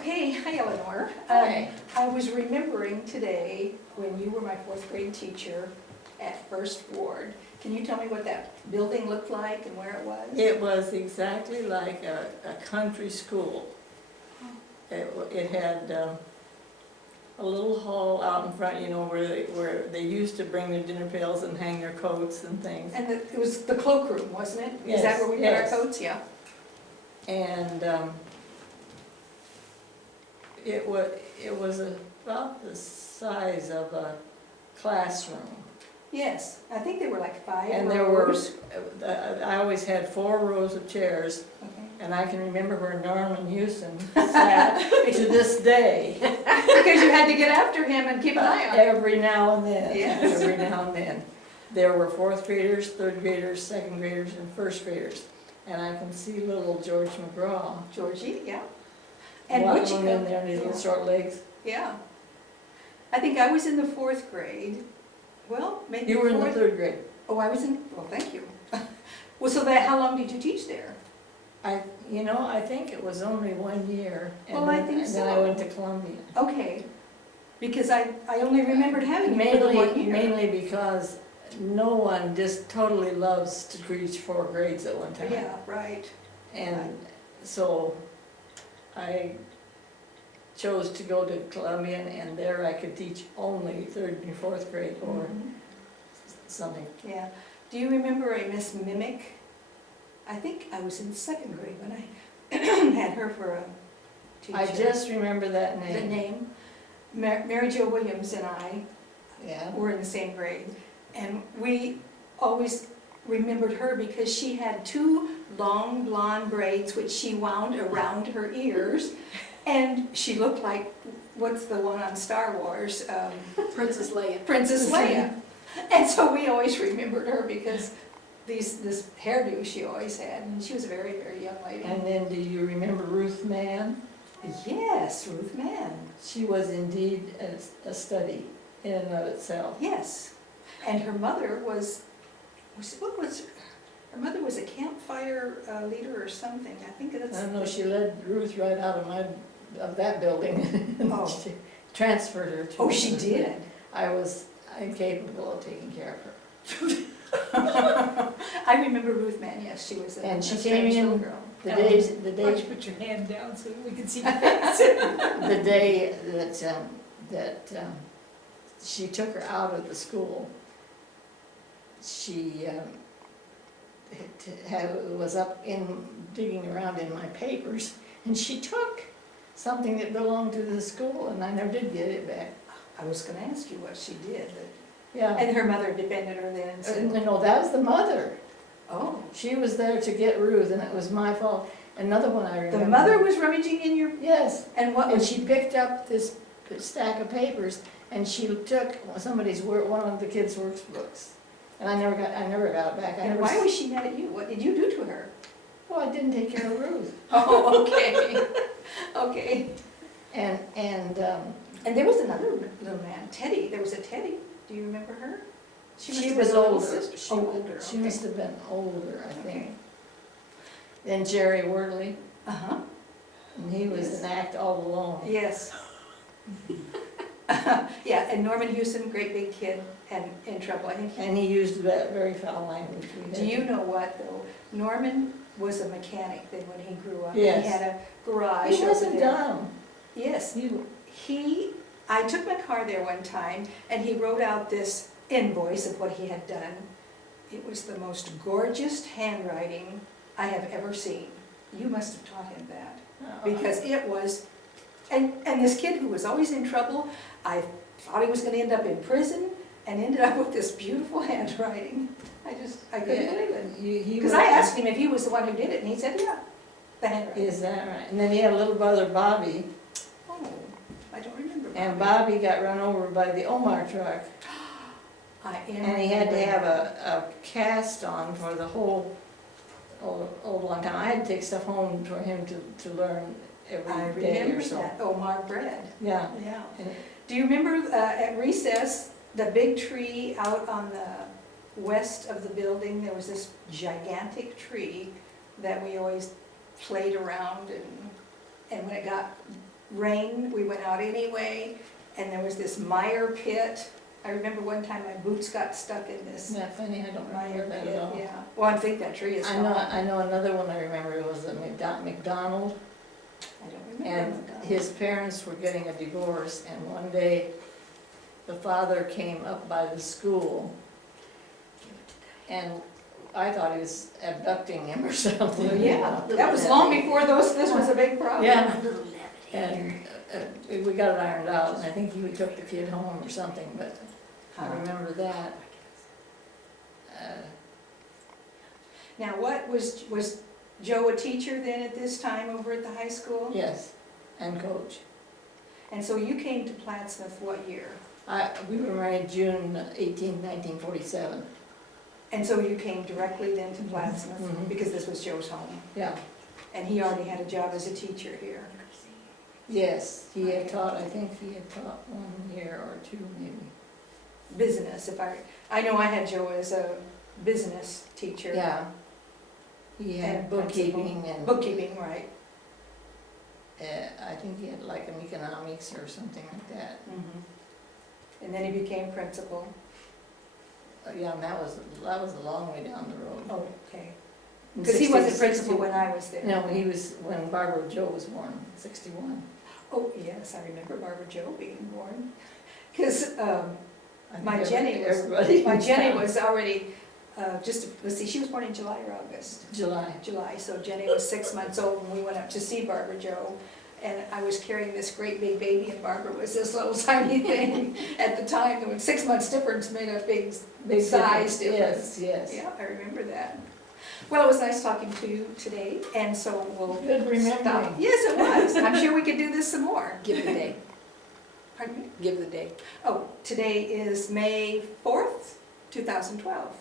Okay, hi Eleanor. Hi. I was remembering today when you were my fourth grade teacher at First Ward. Can you tell me what that building looked like and where it was? It was exactly like a country school. It had a little hall out in front, you know, where they used to bring their dinner pails and hang their coats and things. And it was the cloakroom, wasn't it? Is Yes, that where we put yes. our coats? Yeah. And it was about the size of a classroom. Yes, I think they were like 5 And there were, rows. I always had 4 rows of chairs, Okay. and I can remember where Norman Houston sat to this day. Because you had to get after him and keep an eye on him. Every now and then, Yes. every now and then. There were 4th graders, 3rd graders, 2nd graders, and 1st graders. And I can see little George McGraw Georgie, yeah. And waddling in there, his little short legs. Yeah. I think I was in the 4th grade. Well, maybe You were in the 4th. 3rd grade. Oh, I was in, well, thank you. Well, so that, how long did you teach there? I think it was only 1 year. Well, I think And then I so. went to Columbia. Okay, because I only remembered having you for the 1 year. Mainly because no one just totally loves to teach 4 grades at one time. Yeah, right. And so I chose to go to Columbia, and there I could teach only 3rd and 4th grade or Mhm. something. Yeah. Do you remember a Miss Mimic? I think I was in 2nd grade when I had her for a teacher. I just remember that The name. name. Mary Jo Williams and I Yeah. were in the same grade. And we always remembered her because she had 2 long blonde braids which she wound around her ears. And she looked like, what's the one on Star Wars? Princess Leia. Princess Leia. And so we always remembered her because this hairdo she always had. And she was a very, very young lady. And then do you remember Ruth Mann? Yes, Ruth Mann. She was indeed a study in and of itself. Yes. And her mother what was, her mother was a campfire leader or something. I think that's. I don't know, she led Ruth right out of that building. Oh. She transferred her to. Oh, she did. I was incapable of taking care of her. I remember Ruth Mann, yes, she was a And she strange came in little girl. The Oh. day, the Why don't day, you put your hand down so we can see your face? the day that she took her out of the school, she was up digging around in my papers, and she took something that belonged to the school, and I never did get it back. I was gonna ask you what she did, Yeah. and her mother defended her then and said, No, that was the mother. oh, She was there to get Ruth, and it was my fault. Another one I remember. the mother was rummaging in your, Yes, and what and was she picked up this stack of papers, and she took one of the kids' workbooks. And I never got it back. And why was she mad at you? What did you do to her? Well, I didn't take care of Ruth. Oh, okay, okay. And And there was another little man, Teddy, there was a Teddy, do you remember her? she must have was been a little older. sister. She, Oh, older, she okay. must have been older, I Okay. think. Then Jerry Wordley, Uh-huh, and he was Yes. an act all alone. yes. Yeah, and Norman Houston, great big kid, and in trouble, I think. And he used that very foul language. Do you know what, though? Norman was a mechanic then when he grew up. Yes. He had a garage He over wasn't there. dumb. Yes, He, I took my car there one time, and he wrote out this invoice of what he had done. It was the most gorgeous handwriting I have ever seen. You must have taught him that, because it was, and this kid who was always in trouble, I thought he was gonna end up in prison, and ended up with this beautiful handwriting. I couldn't believe it. Because I asked him if he was the one who did it, and he said, yeah, the handwriting. Is that right? And then he had a little brother, Bobby, Oh, I don't remember. and Bobby got run over by the Omar truck. And he had to have a cast on for the whole old long time. I had to take stuff home for him to learn I every day or remember so. that, Omar bread, Yeah. yeah. And Do you remember at recess, the big tree out on the west of the building? There was this gigantic tree that we always played around, and when it got rained, we went out anyway, and there was this mire pit. I remember one time my boots got stuck in this Isn't that funny? I don't mire remember that pit, at all. yeah. Well, I think that tree is I gone. know, I know another one I remember, it was a McDonald, I don't remember. and his parents were getting a divorce, and one day the father came up by the school, and I thought he was abducting him or something. Well, yeah, that was long before this was a big problem. Yeah, and we got it ironed out, and I think he took the kid home or something, but I remember that. Now, was Joe a teacher then at this time over at the high school? Yes, and coach. And so you came to Plattsmouth what year? We were married June 18, 1947. And so you came directly then to Plattsmouth Mhm. because this was Joe's home? Yeah, And he already had a job as a teacher here? yes, he had taught, I think he had taught 1 year or 2 maybe. Business, I know I had Joe as a business teacher. Yeah. He had And bookkeeping and. Bookkeeping, right. I think he had like an economics or something like that. And then he became principal. Yeah, and that was a long way down the road. Oh, okay. In Because he wasn't 60 principal when I was there. No, he was, when Barbara Joe was born, 61. Oh, yes, I remember Barbara Joe being born. Because I think My Jenny was- everybody my in Jenny town. was already, let's see, she was born in July or August? July. So Jenny was 6 months old when we went up to see Barbara Joe. And I was carrying this great big baby and Barbara was this little tiny thing. At the time, there was 6 months difference made a big size difference. Yes, yes. Yeah, I remember that. Well, it was nice talking to you today, and so we'll Good stop. remembering. Yes, it was. I'm sure we could do this some more. Give the day, Pardon me? give the day. Oh, today is May 4th, 2012.